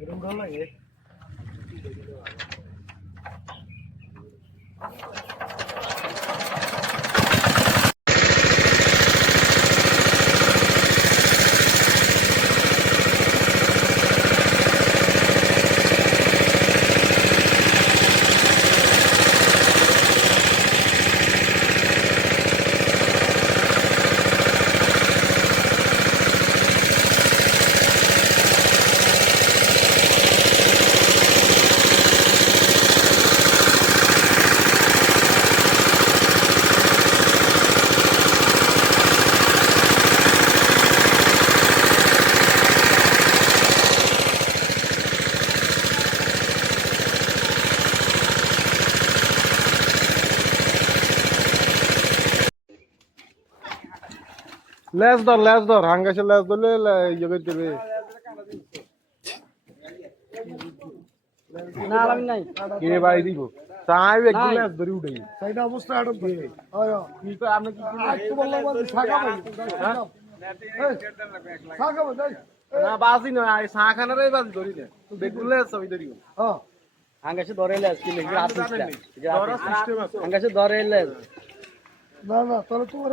এরকম ভালো লেজ ধর লেজ ধর হাঙ্গাসে লেজ ধরলে লে- ইয়ে করে দেবে। না আলামিন নাই। কে বাড়ি দিব? তাই একদম লেজ ধরে উঠে সাইডা অবস্থা আটক করে হয় কি কয় আপনি কি তো বললাম ভাই ছাগা ভাই না বাজি নয় আই খানারে বাজি ধরি না। বেগুন লেজ সবই ধরিব হ্যাঁ আঙ্গাসে ধরে লেজ কি লিখি নি? আছে। আঙ্গাসে ধরে লেজ। না না তাহলে তোমার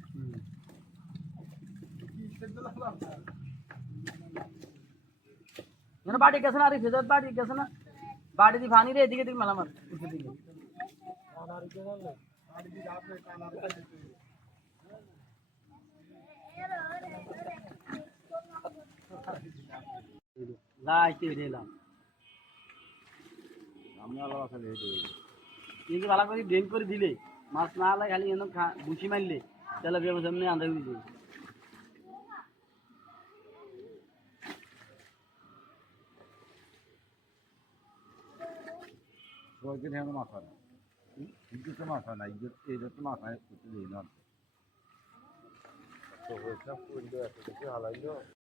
যেন বাড়ি গেছে না, আরে ফেজার বাড়ি গেছে না। বাড়ি দিয়ে পানি রে, এদিকে দিকে মেলা মার লাইতে দিলাম কিন্তু ভালো করে ড্রেন করে দিলে, মাছ না হলে খালি এরকম বুসি মারলে, তাহলে বিয়ে সামনে আন্দাজ দিবে কয়েকদিন এখন মাথা নেই। কিন্তু তো মাথা নাই এইটা তো মাথায় করতে দিই না